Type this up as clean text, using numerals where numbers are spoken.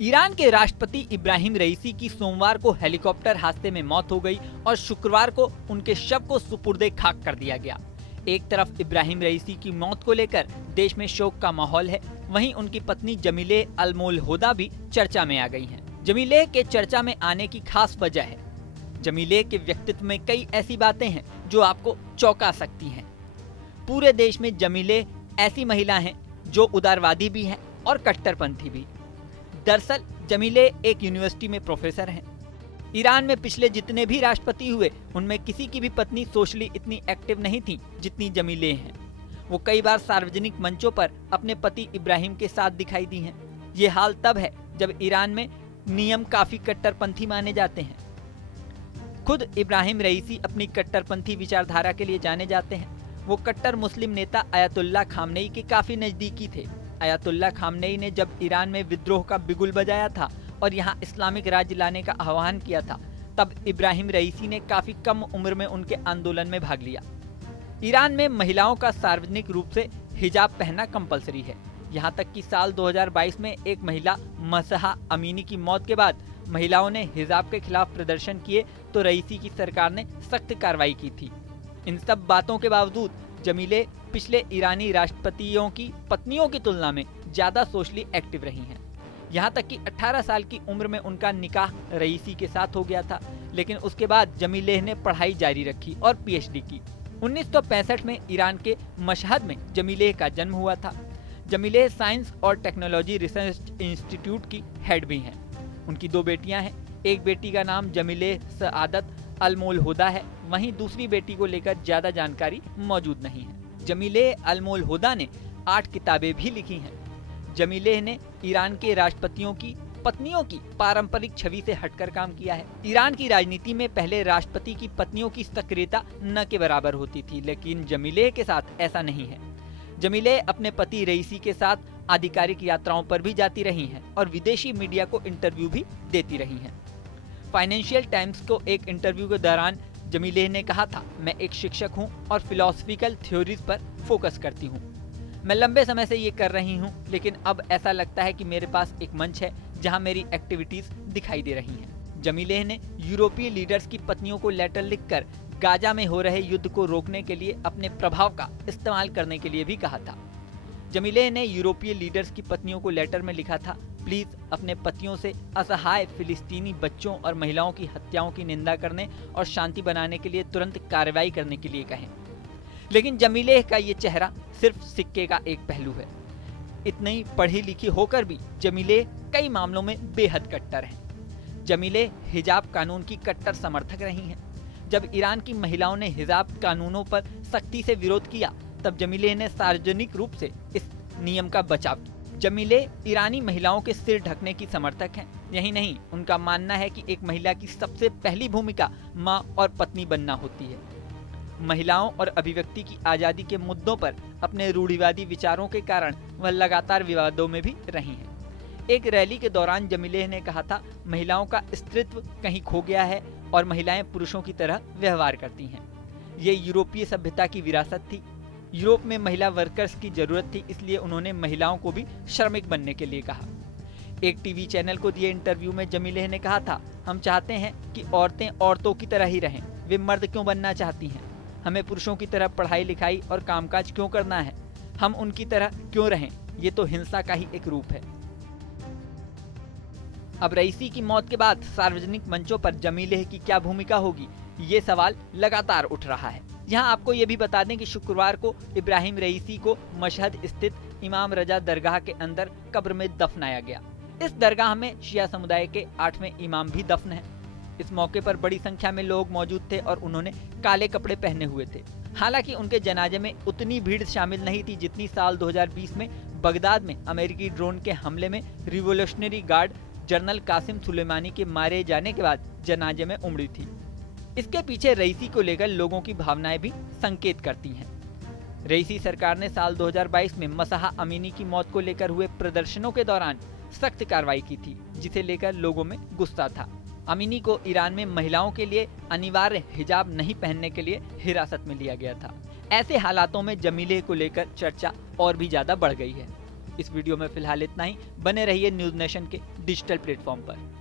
Iran के राष्ट्रपति इब्राहिम रईसी की सोमवार को हेलीकॉप्टर हादसे में मौत हो गई और शुक्रवार को उनके शव को सुपुर्दे खाक कर दिया गया। एक तरफ इब्राहिम रईसी की मौत को लेकर देश में शोक का माहौल है, वहीं उनकी पत्नी जमीले अल-मोलहोदा भी चर्चा में आ गई हैं। जमीले के चर्चा में आने की खास वजह है, जमीले के व्यक्तित्व में कई ऐसी बातें हैं जो आपको चौंका सकती हैं। पूरे देश में जमीले ऐसी महिला हैं जो उदारवादी भी हैं और कट्टरपंथी भी। दरअसल जमीले एक यूनिवर्सिटी में प्रोफेसर हैं। ईरान में पिछले जितने भी राष्ट्रपति हुए उनमें किसी की भी पत्नी सोशली इतनी एक्टिव नहीं थी जितनी जमीले हैं। वो कई बार सार्वजनिक मंचों पर अपने पति इब्राहिम के साथ दिखाई दी हैं। ये हाल तब है जब ईरान में नियम काफी कट्टरपंथी माने जाते हैं। खुद इब्राहिम रईसी अपनी कट्टरपंथी विचारधारा के लिए जाने जाते हैं। वो कट्टर मुस्लिम नेता अयातुल्ला खामनेई के काफी नजदीकी थे। अयातुल्ला खामनेई ने जब ईरान में विद्रोह का बिगुल बजाया था और यहाँ इस्लामिक राज्य लाने का आह्वान किया था, तब इब्राहिम रईसी ने काफी कम उम्र में उनके आंदोलन में भाग लिया। ईरान में महिलाओं का सार्वजनिक रूप से हिजाब पहनना कंपलसरी है। यहाँ तक कि साल 2022 में एक महिला महसा अमीनी की मौत के बाद महिलाओं ने हिजाब के खिलाफ प्रदर्शन किए तो रईसी की सरकार ने सख्त कार्रवाई की थी। इन सब बातों के बावजूद जमीले पिछले ईरानी राष्ट्रपतियों की पत्नियों की तुलना में ज्यादा सोशली एक्टिव रही हैं। यहाँ तक कि 18 साल की उम्र में उनका निकाह रईसी के साथ हो गया था, लेकिन उसके बाद जमीले ने पढ़ाई जारी रखी और पीएचडी की। 1965 में ईरान के मशहद में जमीले का जन्म हुआ था। जमीले साइंस और टेक्नोलॉजी रिसर्च इंस्टीट्यूट की हेड भी हैं। उनकी 2 बेटियां हैं। एक बेटी का नाम जमीले सआदत अल-मोलहोदा है, वहीं दूसरी बेटी को लेकर ज्यादा जानकारी मौजूद नहीं है। जमीले अल-मोलहोदा ने 8 किताबें भी लिखी हैं। जमीले ने ईरान के राष्ट्रपतियों की पत्नियों की पारंपरिक छवि से हटकर काम किया है। ईरान की राजनीति में पहले राष्ट्रपति की पत्नियों की सक्रियता न के बराबर होती थी, लेकिन जमीले के साथ ऐसा नहीं है। जमीले अपने पति रईसी के साथ आधिकारिक यात्राओं पर भी जाती रही हैं और विदेशी मीडिया को इंटरव्यू भी देती रही हैं। फाइनेंशियल टाइम्स को एक इंटरव्यू के दौरान जमीले ने कहा था, मैं एक शिक्षक हूं और फिलोसफिकल थ्योरीज पर फोकस करती हूं। मैं लंबे समय से ये कर रही हूं, लेकिन अब ऐसा लगता है कि मेरे पास एक मंच है जहां मेरी एक्टिविटीज दिखाई दे रही हैं। जमीले ने यूरोपीय लीडर्स की पत्नियों को लेटर लिखकर गाजा में हो रहे युद्ध को रोकने के लिए अपने प्रभाव का इस्तेमाल करने के लिए भी कहा था। जमीले ने यूरोपीय लीडर्स की पत्नियों को लेटर में लिखा था, प्लीज अपने पतियों से असहाय फिलिस्तीनी बच्चों और महिलाओं की हत्याओं की निंदा करने और शांति बनाने के लिए तुरंत कार्रवाई करने के लिए कहें। लेकिन जमीले का ये चेहरा सिर्फ सिक्के का एक पहलू है। इतनी पढ़ी लिखी होकर भी जमीले कई मामलों में बेहद कट्टर हैं। जमीले हिजाब कानून की कट्टर समर्थक रही हैं। जब ईरान की महिलाओं ने हिजाब कानूनों पर सख्ती से विरोध किया, तब जमीले ने सार्वजनिक रूप से इस नियम का बचाव किया। जमीले ईरानी महिलाओं के सिर ढकने की समर्थक हैं। यही नहीं, उनका मानना है कि एक महिला की सबसे पहली भूमिका माँ और पत्नी बनना होती है। महिलाओं और अभिव्यक्ति की आजादी के मुद्दों पर अपने रूढ़िवादी विचारों के कारण वह लगातार विवादों में भी रही हैं। एक रैली के दौरान जमीले ने कहा था, महिलाओं का स्त्रीत्व कहीं खो गया है और महिलाएं पुरुषों की तरह व्यवहार करती हैं। ये यूरोपीय सभ्यता की विरासत थी। यूरोप में महिला वर्कर्स की जरूरत थी, इसलिए उन्होंने महिलाओं को भी श्रमिक बनने के लिए कहा। एक टीवी चैनल को दिए इंटरव्यू में जमीले ने कहा था, हम चाहते हैं कि औरतें औरतों की तरह ही रहें। वे मर्द क्यों बनना चाहती हैं? हमें पुरुषों की तरह पढ़ाई लिखाई और कामकाज क्यों करना है? हम उनकी तरह क्यों रहें? ये तो हिंसा का ही एक रूप है। अब रईसी की मौत के बाद सार्वजनिक मंचों पर जमीले की क्या भूमिका होगी, ये सवाल लगातार उठ रहा है। यहाँ आपको ये भी बता दें कि शुक्रवार को इब्राहिम रईसी को मशहद स्थित इमाम रजा दरगाह के अंदर कब्र में दफनाया गया। इस दरगाह में शिया समुदाय के 8वें इमाम भी दफन हैं। इस मौके पर बड़ी संख्या में लोग मौजूद थे और उन्होंने काले कपड़े पहने हुए थे। हालांकि उनके जनाजे में उतनी भीड़ शामिल नहीं थी जितनी साल 2020 में बगदाद में अमेरिकी ड्रोन के हमले में revolutionary guard general Qasem Soleimani के मारे जाने के बाद जनाजे में उमड़ी थी। इसके पीछे रईसी को लेकर लोगों की भावनाएं भी संकेत करती हैं। रईसी सरकार ने साल 2022 में मसहा अमीनी की मौत को लेकर हुए प्रदर्शनों के दौरान सख्त कार्रवाई की थी, जिसे लेकर लोगों में गुस्सा था। अमीनी को ईरान में महिलाओं के लिए अनिवार्य हिजाब नहीं पहनने के लिए हिरासत में लिया गया था। ऐसे हालातों में जमीले को लेकर चर्चा और भी ज्यादा बढ़ गई है। इस वीडियो में फिलहाल इतना ही। बने रहिए न्यूज नेशन के डिजिटल प्लेटफॉर्म पर।